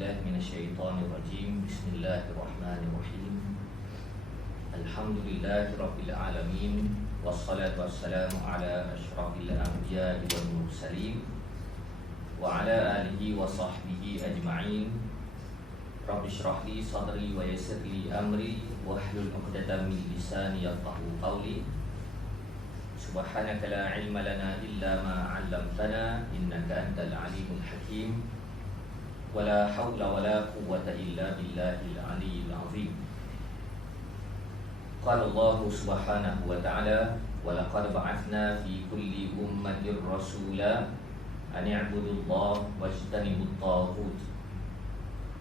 بالله من الشيطان الرجيم. بسم الله الرحمن الرحيم. الحمد لله رب العالمين، والصلاة والسلام على أشرف الأنبياء والمرسلين وعلى آله وصحبه أجمعين. رب اشرح لي صدري ويسر لي أمري واحلل عقدة من لساني يفقهوا قولي. سبحانك لا علم لنا إلا ما علمتنا إنك أنت العليم الحكيم. ولا حول ولا قوة إلا بالله العلي العظيم. قال الله سبحانه وتعالى: ولقد بعثنا في كل أمة رسولا أن اعبدوا الله واجتنبوا الطاغوت.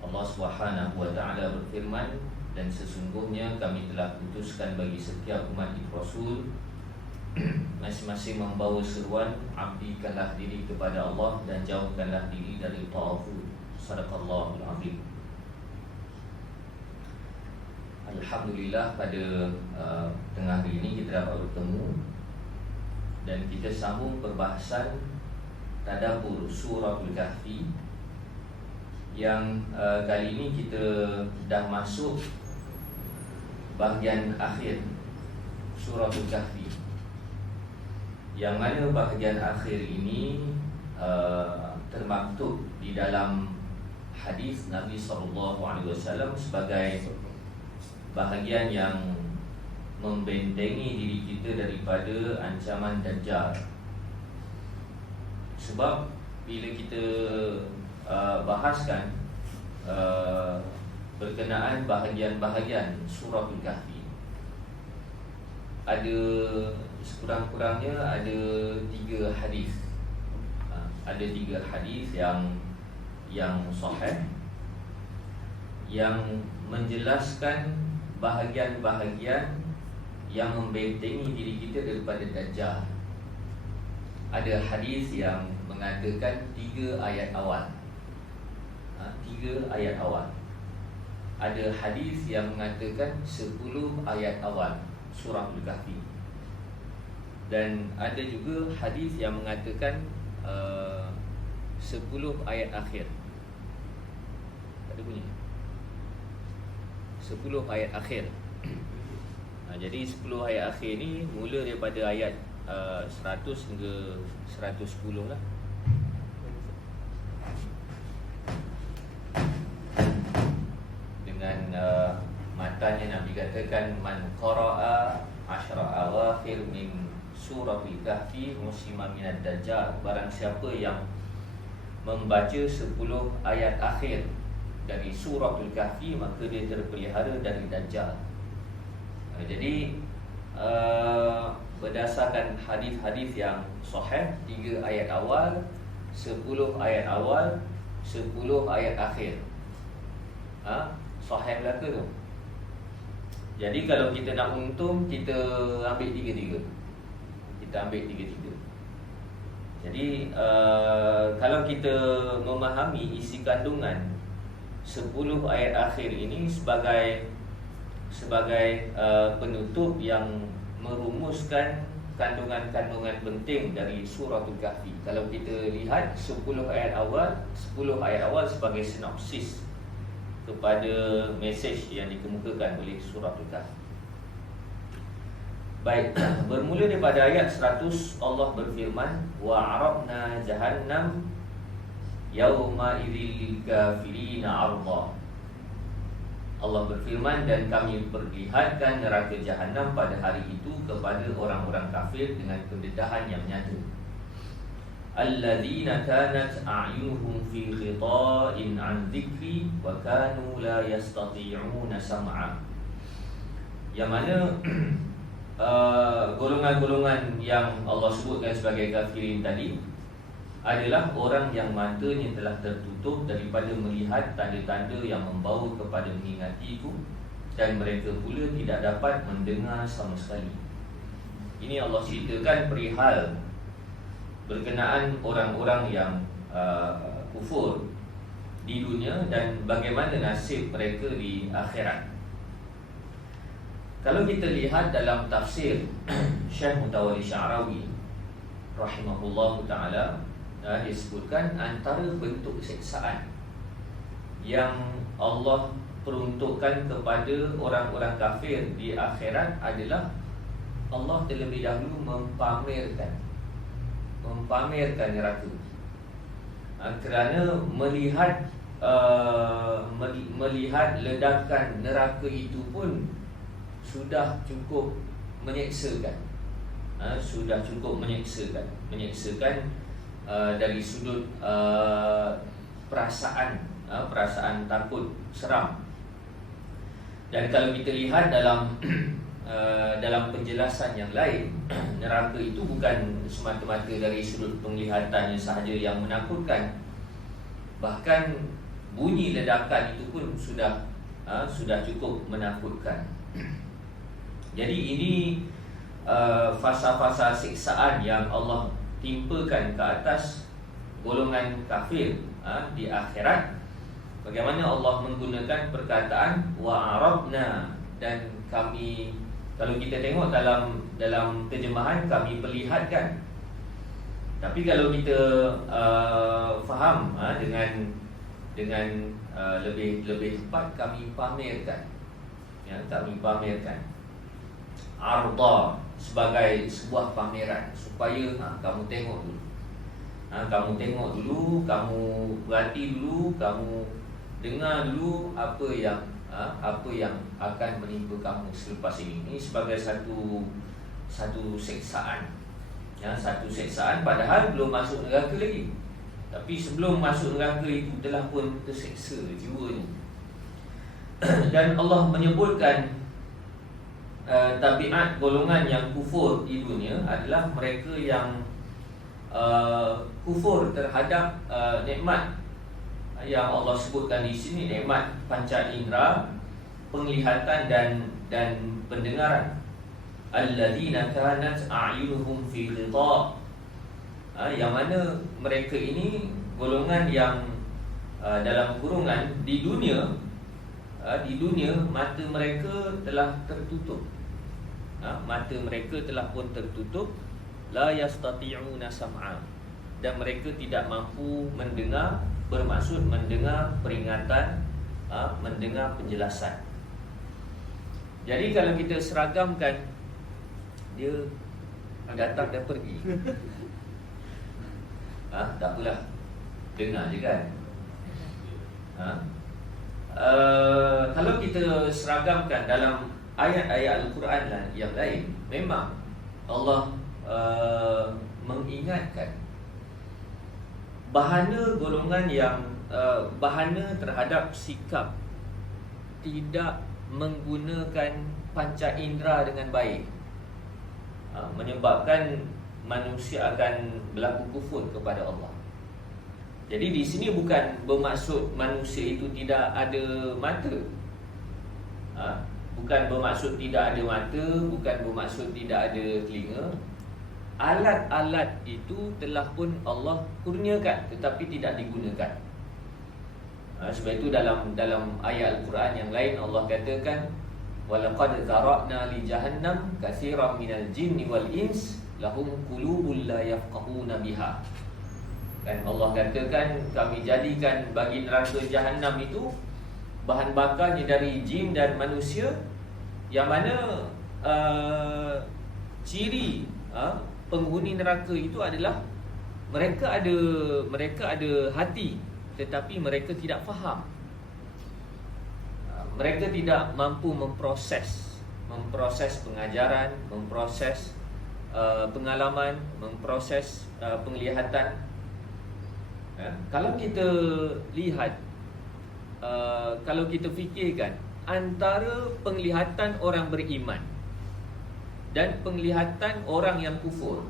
Allah Subhanahu wa taala berfirman, dan sesungguhnya kami telah putuskan bagi setiap umat itu rasul, masing-masing membawa seruan, abdikanlah diri kepada Allah dan jauhkanlah diri dari taghut. Sadaqallahul azim. Alhamdulillah, pada tengah hari ini kita dapat bertemu dan kita sambung perbahasan tadabbur surah Al-Kahfi yang kali ini kita dah masuk bahagian akhir surah Al-Kahfi, yang mana bahagian akhir ini termaktub di dalam hadis Nabi SAW sebagai bahagian yang membentengi diri kita daripada ancaman Dajjal. Sebab bila kita bahaskan berkenaan bahagian-bahagian surah Al-Kahfi, ada sekurang-kurangnya ada 3 hadis. Ada 3 hadis yang sahih, yang menjelaskan bahagian-bahagian yang membentengi diri kita daripada Dajjal. Ada hadis yang mengatakan 3 ayat awal, 3 ayat awal. Ada hadis yang mengatakan 10 ayat awal surah Al-Kahfi. Dan ada juga hadis yang mengatakan 10 ayat akhir. Tak ada bunyi, 10 ayat akhir. Jadi 10 ayat akhir ni mula daripada ayat 100 hingga 110 lah. Dengan matanya Nabi katakan, man qara'a 10 awakhir min surah Al-Kahfi musima minad Dajjal. Barang siapa yang membaca 10 ayat akhir dari surah Al-Kahfi, maka dia terpelihara dari Dajjal. Jadi berdasarkan hadis-hadis yang sahih, 3 ayat awal, 10 ayat awal, 10 ayat akhir. Sahih belaka tu. Jadi kalau kita nak untung, kita ambil 3-3. Kita ambil 3-3. Jadi kalau kita memahami isi kandungan 10 ayat akhir ini sebagai penutup yang merumuskan kandungan-kandungan penting dari surah Al-Kahfi. Kalau kita lihat 10 ayat awal sebagai sinopsis kepada mesej yang dikemukakan oleh surah Al-Kahfi. Baik, bermula daripada ayat 100, Allah berfirman, wa arabna jahannam yauma idzil lil kafirina 'arda. Allah berfirman, dan kami perlihatkan neraka Jahannam pada hari itu kepada orang-orang kafir dengan pendedahan yang nyata. Alladzina kanat a'yunuhum fi ghita'in 'an dzikri wa kanu la yastati'una sam'a. Yang mana golongan-golongan yang Allah sebutkan sebagai kafirin tadi adalah orang yang matanya telah tertutup daripada melihat tanda-tanda yang membawa kepada mengingatiku, dan mereka pula tidak dapat mendengar sama sekali. Ini Allah ceritakan perihal berkenaan orang-orang yang kufur di dunia dan bagaimana nasib mereka di akhirat. Kalau kita lihat dalam tafsir Syekh Mutawalli Sya'rawi rahimahullahu ta'ala, disebutkan antara bentuk siksaan yang Allah peruntukkan kepada orang-orang kafir di akhirat adalah Allah terlebih dahulu mempamerkan neraka. Kerana melihat ledakan neraka itu pun sudah cukup menyeksakan. Menyeksakan dari sudut perasaan takut, seram. Dan kalau kita lihat dalam penjelasan yang lain, neraka itu bukan semata-mata dari sudut penglihatannya sahaja yang menakutkan. Bahkan bunyi ledakan itu pun sudah cukup menakutkan. Jadi ini fasa-fasa siksaan yang Allah timpakan ke atas golongan kafir di akhirat. Bagaimana Allah menggunakan perkataan wa'arabna, dan kami, kalau kita tengok dalam terjemahan, kami perlihatkan. Tapi kalau kita faham dengan lebih tepat, kami pamerkan. Kami pamerkan. Arda sebagai sebuah pameran, supaya kamu tengok dulu. Kamu tengok dulu, kamu perhati dulu, kamu dengar dulu apa yang akan menimpa kamu selepas ini. Ini sebagai satu seksaan. Satu seksaan, padahal belum masuk neraka lagi. Tapi sebelum masuk neraka itu telah pun terseksa jiwanya. Dan Allah menyebutkan tabiat golongan yang kufur di dunia adalah mereka yang kufur terhadap nikmat yang Allah sebutkan di sini, nikmat panca indera, penglihatan dan pendengaran. Alladzina kanat a'yunuhum fi ghita, yang mana mereka ini golongan yang dalam kurungan di dunia mata mereka telah tertutup. Mata mereka telah pun tertutup. La yastati'una sam'a, dan mereka tidak mampu mendengar, bermaksud mendengar peringatan, mendengar penjelasan. Jadi kalau kita seragamkan, dia datang dan pergi. Tak apalah, dengar je kan. Kalau kita seragamkan dalam ayat-ayat Al-Quran yang lain, memang Allah mengingatkan bahana golongan yang bahana terhadap sikap tidak menggunakan panca indera dengan baik, menyebabkan manusia akan berlaku kufur kepada Allah. Jadi di sini bukan bermaksud manusia itu tidak ada mata, bukan bermaksud tidak ada mata, bukan bermaksud tidak ada telinga. Alat-alat itu telah pun Allah kurniakan, tetapi tidak digunakan. Sebab itu dalam ayat Al-Quran yang lain Allah katakan, walaqad zara'na li jahannam katsiran minal jinni wal ins lahum qulubun la yafqahuna biha. Dan Allah katakan, kami jadikan bagi neraka Jahannam itu bahan bakarnya dari jin dan manusia, yang mana ciri penghuni neraka itu adalah mereka ada hati, tetapi mereka tidak faham. Mereka tidak mampu memproses pengajaran, memproses pengalaman, memproses penglihatan. Kalau kita lihat, kalau kita fikirkan antara penglihatan orang beriman dan penglihatan orang yang kufur,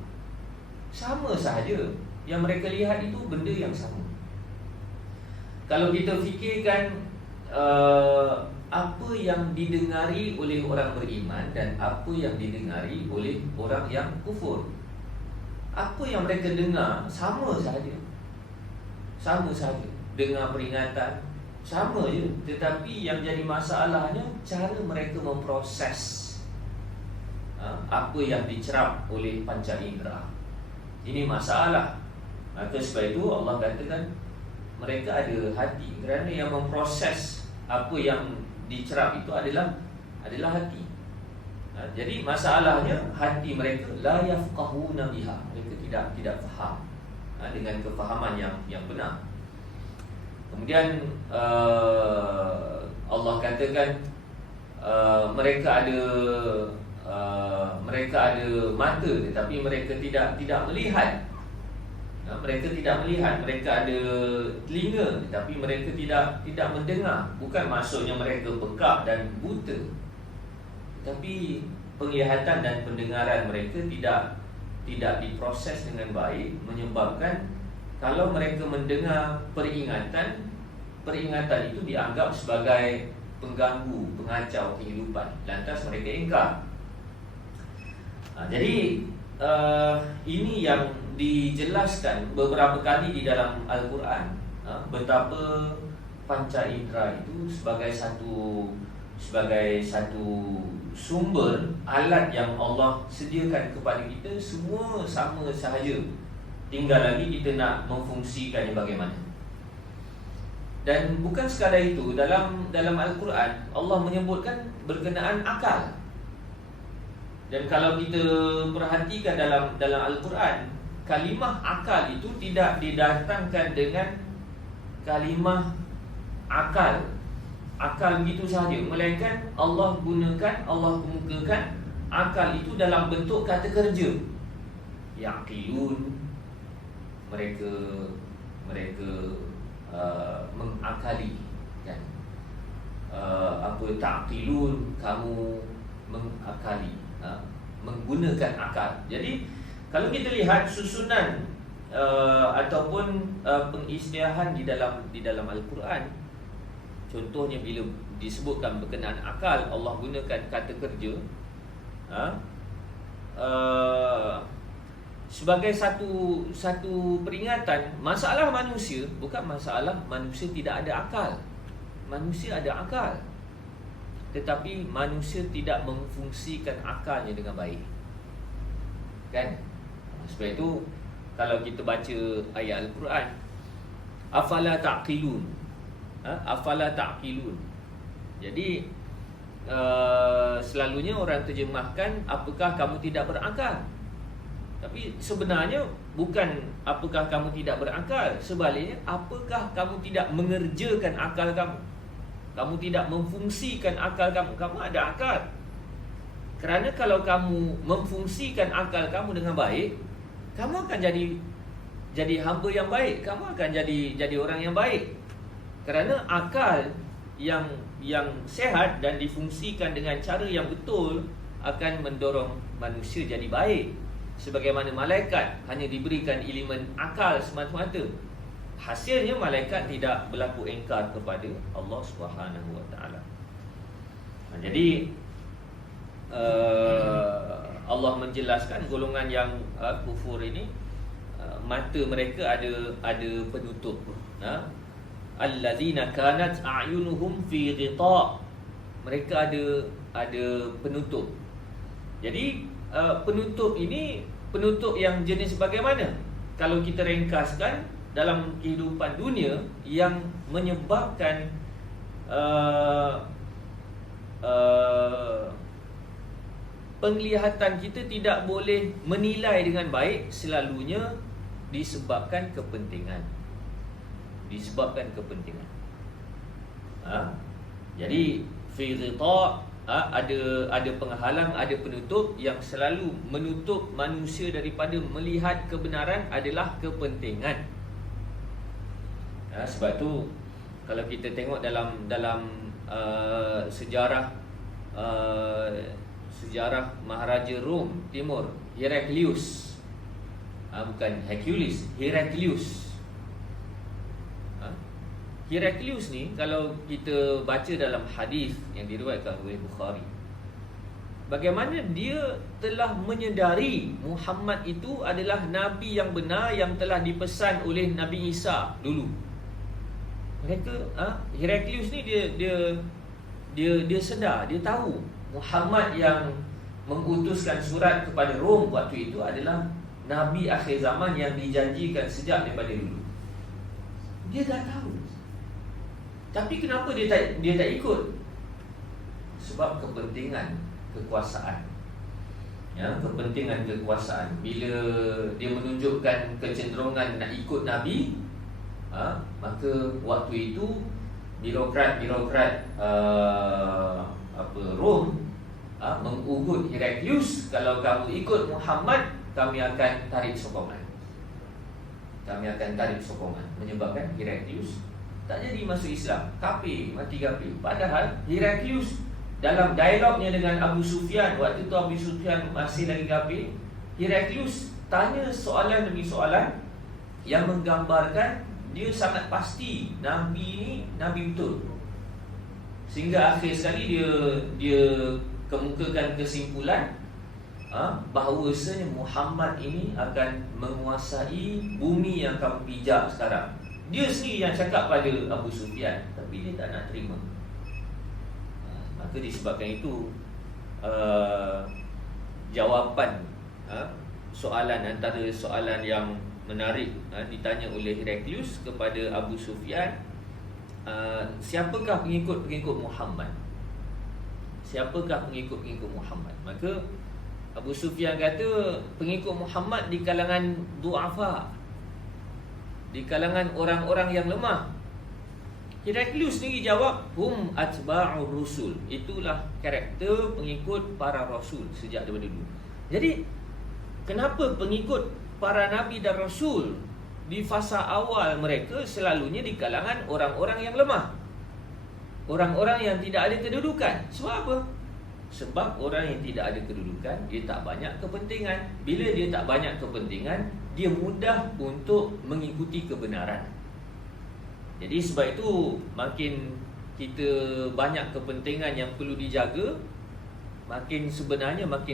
sama sahaja. Yang mereka lihat itu benda yang sama. Kalau kita fikirkan apa yang didengari oleh orang beriman dan apa yang didengari oleh orang yang kufur, apa yang mereka dengar sama sahaja. Sama sahaja. Dengar peringatan sama je, tetapi yang jadi masalahnya cara mereka memproses apa yang dicerap oleh panca indera. Ini masalah. Maka sebab itu Allah katakan mereka ada hati, kerana yang memproses apa yang dicerap itu adalah hati. Jadi masalahnya hati mereka la yafqahuna biha, mereka tidak faham dengan kefahaman yang benar. Kemudian Allah katakan mereka ada mata tetapi mereka tidak melihat. Mereka tidak melihat, mereka ada telinga tetapi mereka tidak mendengar. Bukan maksudnya mereka pekak dan buta, tapi penglihatan dan pendengaran mereka tidak diproses dengan baik, menyebabkan kalau mereka mendengar peringatan itu dianggap sebagai pengganggu, pengacau kehidupan, lantas mereka ingkar. Jadi ini yang dijelaskan beberapa kali di dalam Al-Quran, betapa panca indera itu sebagai satu sumber alat yang Allah sediakan kepada kita, semua sama sahaja. Tinggal lagi kita nak memfungsikannya bagaimana. Dan bukan sekadar itu, dalam Al-Quran Allah menyebutkan berkenaan akal. Dan kalau kita perhatikan dalam Al-Quran, kalimah akal itu tidak didatangkan dengan kalimah akal begitu sahaja, melainkan Allah kemukakan akal itu dalam bentuk kata kerja. Yaqilun, mereka mengakali, kan? Taqilun, kamu mengakali, menggunakan akal. Jadi kalau kita lihat susunan ataupun pengisytihadan di dalam Al-Quran, contohnya bila disebutkan berkenaan akal, Allah gunakan kata kerja sebagai satu peringatan. Masalah manusia bukan masalah manusia tidak ada akal. Manusia ada akal, tetapi manusia tidak memfungsikan akalnya dengan baik, kan? Sebab itu kalau kita baca ayat Al-Quran, afala taqilun, afala taqilun. Jadi selalunya orang terjemahkan apakah kamu tidak berakal. Tapi sebenarnya bukan apakah kamu tidak berakal, sebaliknya apakah kamu tidak mengerjakan akal kamu. Kamu tidak memfungsikan akal kamu. Kamu ada akal. Kerana kalau kamu memfungsikan akal kamu dengan baik, kamu akan jadi hamba yang baik, kamu akan jadi orang yang baik. Kerana akal yang sehat dan difungsikan dengan cara yang betul akan mendorong manusia jadi baik. Sebagaimana malaikat hanya diberikan elemen akal semata-mata, hasilnya malaikat tidak berlaku engkar kepada Allah Subhanahu Wa Taala. Jadi Allah menjelaskan golongan yang kufur ini, mata mereka ada penutup. Allazina kanat a'yunuhum fi ghita', mereka ada penutup. Jadi penutup ini penutup yang jenis bagaimana? Kalau kita ringkaskan dalam kehidupan dunia, yang menyebabkan penglihatan kita tidak boleh menilai dengan baik, selalunya disebabkan kepentingan. Jadi fi ghita', ada penghalang, ada penutup yang selalu menutup manusia daripada melihat kebenaran adalah kepentingan. Sebab tu kalau kita tengok dalam sejarah Maharaja Rom Timur, Heraklius, bukan Hercules, Heraklius. Heraklius ni kalau kita baca dalam hadis yang diriwayatkan oleh Bukhari, bagaimana dia telah menyedari Muhammad itu adalah nabi yang benar yang telah dipesan oleh Nabi Isa dulu. Mereka Heraklius ni dia sedar, dia tahu Muhammad yang mengutuskan surat kepada Rom waktu itu adalah nabi akhir zaman yang dijanjikan sejak daripada dulu. Dia dah tahu. Tapi kenapa dia tak ikut? Sebab kepentingan kekuasaan. Ya, kepentingan kekuasaan. Bila dia menunjukkan kecenderungan nak ikut Nabi, maka waktu itu birokrat Rom mengugut Heraklius, kalau kamu ikut Muhammad, kami akan tarik sokongan. Menyebabkan Heraklius tak jadi masuk Islam, kafir, mati kafir. Padahal Heraklius dalam dialognya dengan Abu Sufyan, waktu itu Abu Sufyan masih lagi kafir, Heraklius tanya soalan demi soalan yang menggambarkan dia sangat pasti Nabi ni Nabi betul. Sehingga akhir sekali dia kemukakan kesimpulan bahawasanya Muhammad ini akan menguasai bumi yang kamu pijak sekarang. Dia sendiri yang cakap pada Abu Sufyan, tapi dia tak nak terima. Maka disebabkan itu jawapan soalan, antara soalan yang menarik ditanya oleh Heraklius kepada Abu Sufyan, siapakah pengikut-pengikut Muhammad? Maka Abu Sufyan kata pengikut Muhammad di kalangan du'afa, di kalangan orang-orang yang lemah. Heraklius sendiri jawab, hum atba'ur rusul. Itulah karakter pengikut para rasul sejak daripada dulu. Jadi kenapa pengikut para nabi dan rasul di fasa awal mereka selalunya di kalangan orang-orang yang lemah, orang-orang yang tidak ada kedudukan? Sebab apa? Sebab orang yang tidak ada kedudukan, dia tak banyak kepentingan. Bila dia tak banyak kepentingan, dia mudah untuk mengikuti kebenaran. Jadi sebab itu makin kita banyak kepentingan yang perlu dijaga, makin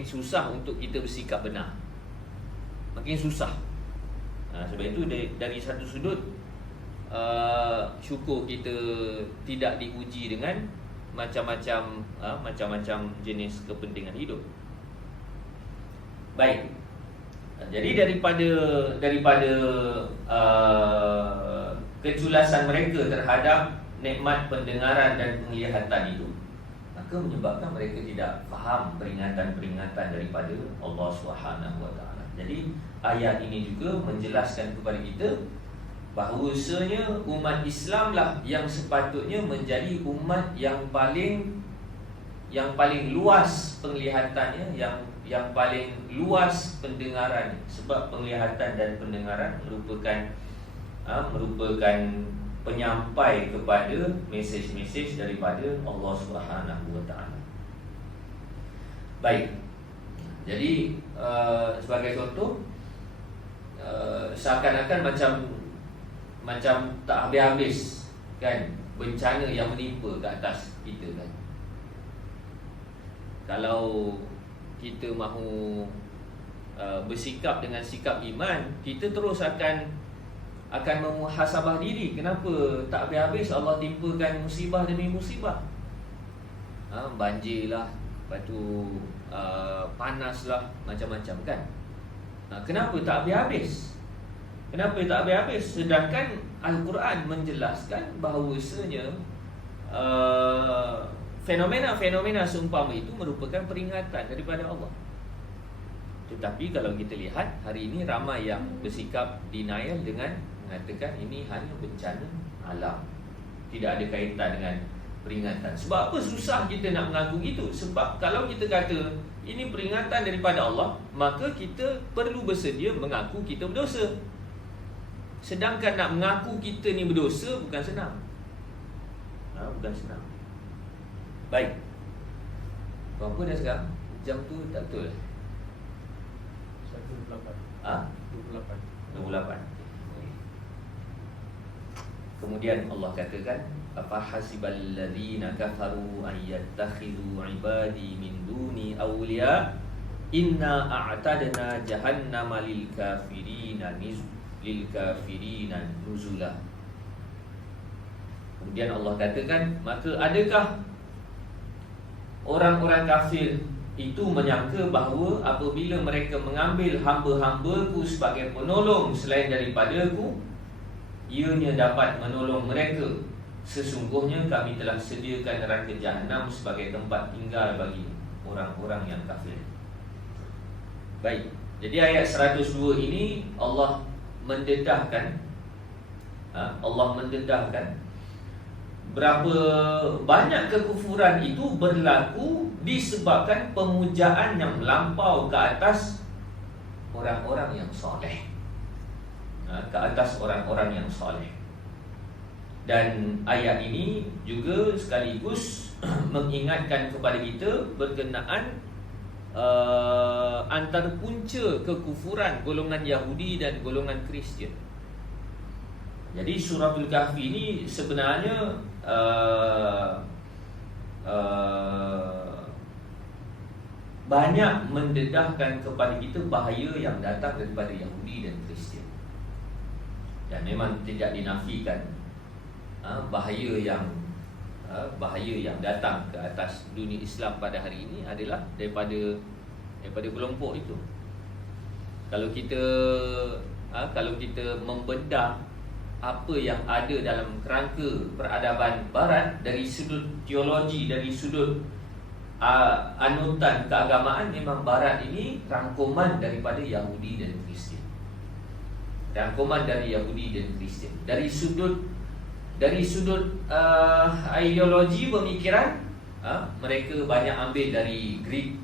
susah untuk kita bersikap benar. Makin susah. Sebab itu dari satu sudut syukur kita tidak diuji dengan macam-macam jenis kepentingan hidup. Baik. Jadi daripada kejulasan mereka terhadap nikmat pendengaran dan penglihatan itu, maka menyebabkan mereka tidak faham peringatan-peringatan daripada Allah SWT. Jadi ayat ini juga menjelaskan kepada kita bahawasanya umat Islamlah yang sepatutnya menjadi umat yang paling luas penglihatannya, yang paling luas pendengaran. Sebab penglihatan dan pendengaran merupakan penyampai kepada mesej-mesej daripada Allah SWT. Baik. Jadi sebagai contoh, seakan-akan macam tak habis-habis kan bencana yang menimpa ke atas kita kan. Kalau kita mahu bersikap dengan sikap iman, kita terus akan memuhasabah diri. Kenapa tak habis-habis Allah timpakan musibah demi musibah? Banjir lah, lepas tu panas lah, macam-macam kan. Kenapa tak habis-habis? Sedangkan Al-Quran menjelaskan bahawasanya fenomena-fenomena seumpama itu merupakan peringatan daripada Allah. Tetapi kalau kita lihat hari ini ramai yang bersikap denial dengan mengatakan ini hanya bencana alam, tidak ada kaitan dengan peringatan. Sebab apa susah kita nak mengaku itu? Sebab kalau kita kata ini peringatan daripada Allah, maka kita perlu bersedia mengaku kita berdosa. Sedangkan nak mengaku kita ni berdosa bukan senang. Bukan senang. Baik. Berapa dah sekarang? Jam tu tak betul? 28. Kemudian Allah katakan, afahasibal ladzina kafaru an yattakhidhu ibadi min duni awliya inna a'tadna jahannama lil kafirina nuzula. Kemudian Allah katakan, maka adakah orang-orang kafir itu menyangka bahawa apabila mereka mengambil hamba-hambaku sebagai penolong selain daripadaku, ianya dapat menolong mereka, sesungguhnya kami telah sediakan neraka Jahanam sebagai tempat tinggal bagi orang-orang yang kafir. Baik, jadi ayat 102 ini Allah mendedahkan berapa banyak kekufuran itu berlaku disebabkan pemujaan yang melampau ke atas orang-orang yang soleh, ke atas orang-orang yang soleh. Dan ayat ini juga sekaligus mengingatkan kepada kita berkenaan antara punca kekufuran golongan Yahudi dan golongan Kristian. Jadi Suratul Kahfi ini sebenarnya banyak mendedahkan kepada kita bahaya yang datang daripada Yahudi dan Kristian. Dan memang tidak dinafikan bahaya yang datang ke atas dunia Islam pada hari ini adalah daripada kelompok itu. Kalau kita membedah apa yang ada dalam kerangka peradaban Barat dari sudut teologi, dari sudut anutan keagamaan, memang Barat ini rangkuman daripada Yahudi dan Kristian. Dari sudut ideologi pemikiran, mereka banyak ambil dari Greek,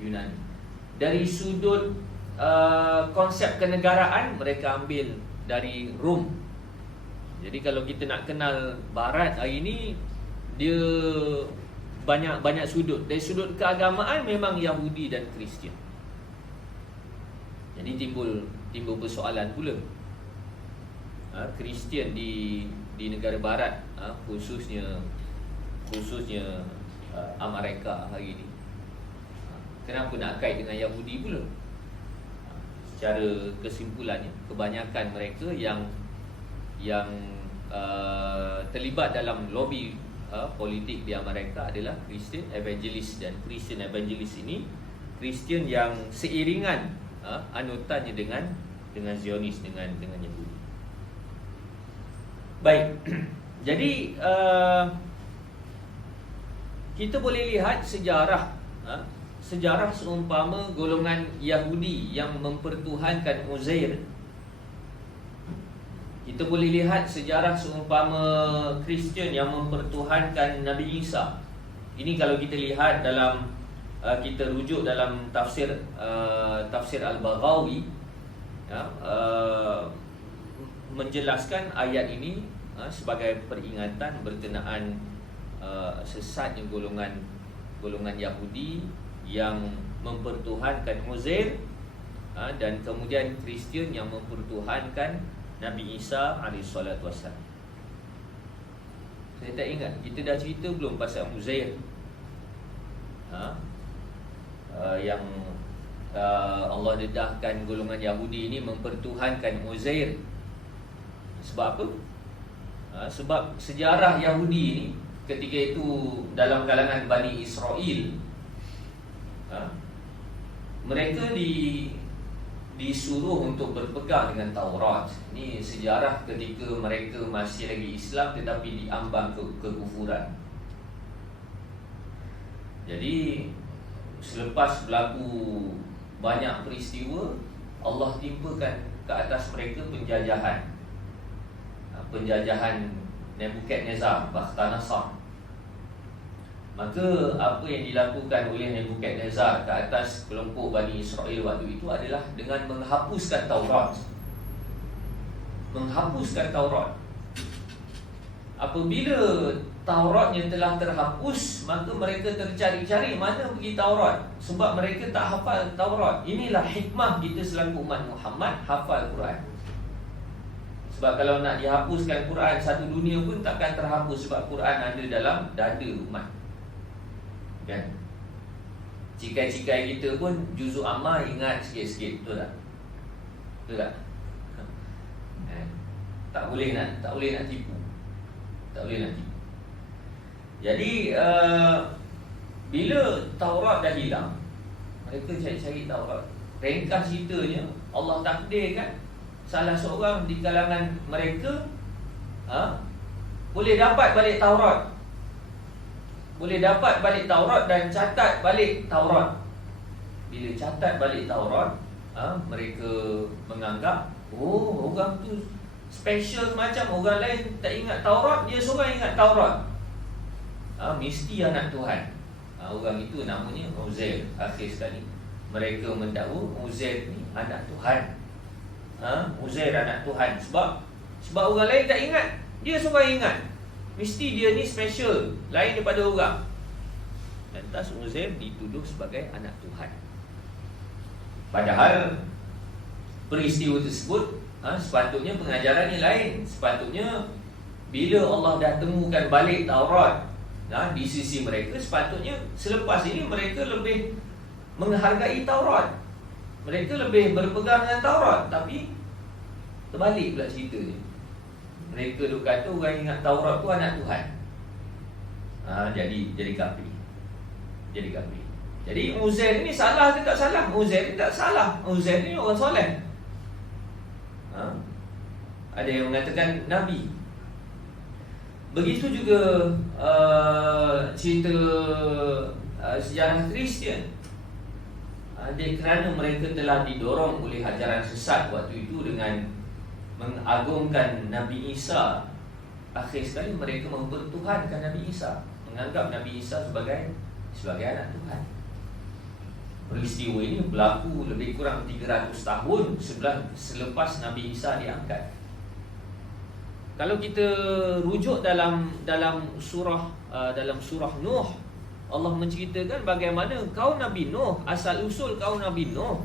Yunani. Dari sudut konsep kenegaraan, mereka ambil dari Rom. Jadi kalau kita nak kenal Barat hari ini, dia banyak sudut. Dari sudut keagamaan memang Yahudi dan Kristian. Jadi timbul persoalan pula. Kristian di negara Barat, khususnya Amerika hari ini, kenapa nak kait dengan Yahudi pula? Secara kesimpulannya, kebanyakan mereka yang terlibat dalam lobby politik di Amerika adalah Christian evangelis. Dan Christian evangelis ini Kristian yang seiringan anutannya dengan Zionis, dengan Yahudi. Baik. Jadi kita boleh lihat sejarah seumpama golongan Yahudi yang mempertuhankan Uzair. Kita boleh lihat sejarah seumpama Kristian yang mempertuhankan Nabi Isa. Ini kalau kita lihat dalam kita rujuk dalam tafsir Al-Baghawi, menjelaskan ayat ini sebagai peringatan berkenaan sesatnya golongan Yahudi yang mempertuhankan Uzair, dan kemudian Kristian yang mempertuhankan Nabi Isa alaihissalatu wassalam. Saya tak ingat kita dah cerita belum pasal Uzair, yang Allah dedahkan golongan Yahudi ini mempertuhankan Uzair. Sebab apa? Sebab sejarah Yahudi ini ketika itu dalam kalangan Bani Israel, mereka disuruh untuk berpegang dengan Taurat. Ini sejarah ketika mereka masih lagi Islam tetapi diambang kekufuran. Jadi selepas berlaku banyak peristiwa, Allah timpakan ke atas mereka penjajahan Nebukadnezar, Bakhtanasar. Maka apa yang dilakukan oleh Nebukadnezar ke atas kelompok Bani Israel waktu itu adalah dengan menghapuskan Taurat. Apabila Tauratnya telah terhapus, maka mereka tercari-cari mana pergi Taurat, sebab mereka tak hafal Taurat. Inilah hikmah kita selaku umat Muhammad hafal Quran. Sebab kalau nak dihapuskan Quran, satu dunia pun takkan terhapus, sebab Quran ada dalam dada umat. Kan? Cikai-cikai kita pun juzuk amma ingat sikit-sikit, betul tak? Betul tak? Tak boleh nak tipu. Jadi bila Taurat dah hilang, mereka cari-cari Taurat. Ringkas ceritanya, Allah takdirkan salah seorang di kalangan mereka boleh dapat balik Taurat, boleh dapat balik Taurat dan catat balik Taurat. Bila catat balik Taurat, mereka menganggap orang tu special macam orang lain tak ingat Taurat, dia seorang ingat Taurat. Mesti anak Tuhan. Orang itu namanya Uzair. Akhir sekali mereka mendakwa Uzair ni anak Tuhan. Uzair anak Tuhan. Sebab orang lain tak ingat, dia seorang ingat. Mesti dia ni special, lain daripada orang. Lantas Uzair dituduh sebagai anak Tuhan. Padahal peristiwa tersebut sepatutnya pengajaran ni lain. Sepatutnya bila Allah dah temukan balik Taurat di sisi mereka, sepatutnya selepas ini mereka lebih menghargai Taurat, mereka lebih berpegang dengan Taurat. Tapi terbalik pula ceritanya. Mereka duk kata orang ingat Taurat tu anak Tuhan. Jadi kafir. Jadi Uzair ni salah ke tak salah? Uzair ni tak salah. Uzair ni orang soleh. Ada yang mengatakan Nabi. Begitu juga cerita sejarah Kristian. Kerana mereka telah didorong oleh ajaran sesat waktu itu dengan mengagungkan Nabi Isa, akhir sekali mereka mempertuhankan Nabi Isa, menganggap Nabi Isa sebagai anak Tuhan. Peristiwa ini berlaku lebih kurang 300 tahun selepas Nabi Isa diangkat. Kalau kita rujuk dalam surah Nuh, Allah menceritakan bagaimana kaum Nabi Nuh, asal usul kaum Nabi Nuh,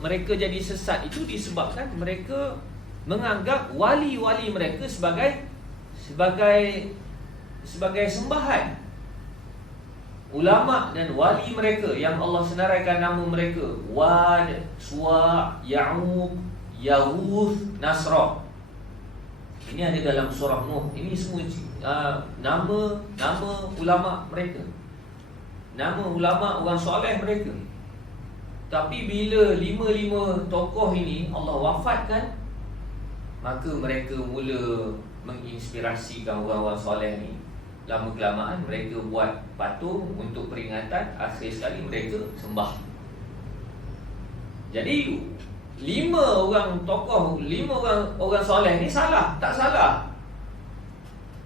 mereka jadi sesat itu disebabkan mereka menganggap wali-wali mereka sebagai sembahan. Ulama dan wali mereka yang Allah senaraikan nama mereka, Wad, Suwa, Ya'ub, Yahuz, Nasra. Ini ada dalam surah Nuh. Ini semua nama ulama mereka, nama ulama orang soleh mereka. Tapi bila lima tokoh ini Allah wafatkan, maka mereka mula menginspirasikan orang-orang soleh ni. Lama-kelamaan mereka buat patung untuk peringatan, akhir sekali mereka sembah. Jadi 5 orang tokoh, 5 orang soleh ni salah? Tak salah.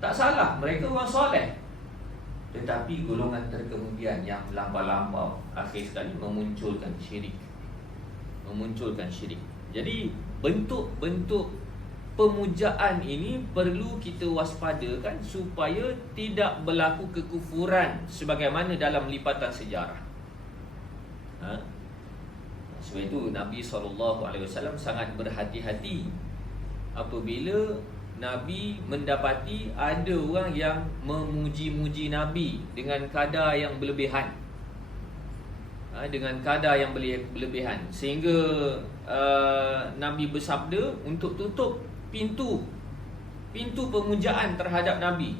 Tak salah, mereka orang soleh. Tetapi golongan terkemudian yang lampau-lampau akhir sekali memunculkan syirik. Jadi bentuk-bentuk pemujaan ini perlu kita waspadakan supaya tidak berlaku kekufuran sebagaimana dalam lipatan sejarah. Sebab itu Nabi SAW sangat berhati-hati apabila Nabi mendapati ada orang yang memuji-muji Nabi dengan kadar yang berlebihan, sehingga Nabi bersabda untuk tutup pintu pemujaan terhadap Nabi.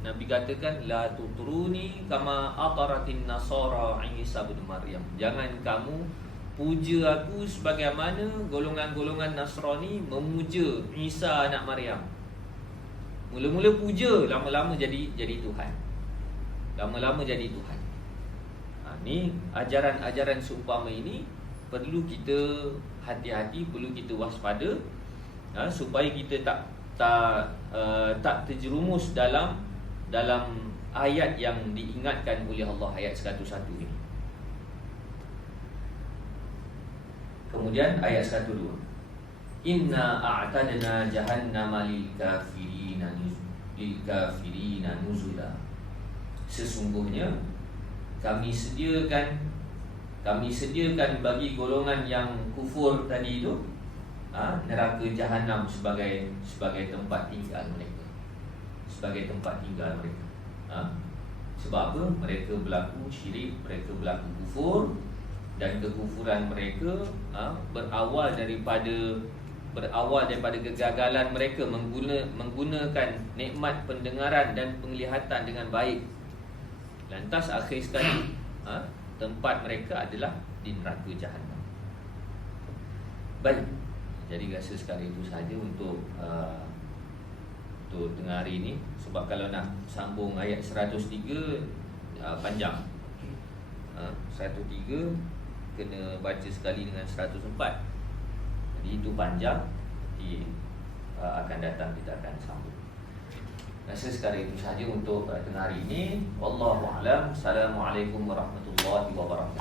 Nabi katakan la tutruni kama ataratin nasara Isa bin Maryam. Jangan kamu puja aku sebagaimana golongan-golongan Nasrani memuja Isa anak Maryam. Mula-mula puja, lama-lama jadi Tuhan. Ni ajaran-ajaran seumpama ini perlu kita hati-hati, perlu kita waspada, supaya kita tak terjerumus dalam ayat yang diingatkan oleh Allah, ayat 101 ini. Kemudian ayat 102, Inna a'tadna jahannama lil kafirina nuzula. Sesungguhnya kami sediakan bagi golongan yang kufur tadi itu neraka jahanam sebagai tempat tinggal mereka. Sebab apa? Mereka berlaku syirik, mereka berlaku kufur, dan kekufuran mereka berawal daripada kegagalan mereka menggunakan nikmat pendengaran dan penglihatan dengan baik. Lantas akhir sekali tempat mereka adalah di neraka jahanam. Baik. Jadi rasa sekali itu saja untuk tengah hari ini. Sebab kalau nak sambung ayat 103 panjang. 103 kena baca sekali dengan 104. Jadi itu panjang. Jadi akan datang kita akan sambung. Rasa sekali itu saja untuk tengah hari ini. Wallahu a'lam. Assalamualaikum warahmatullahi wabarakatuh.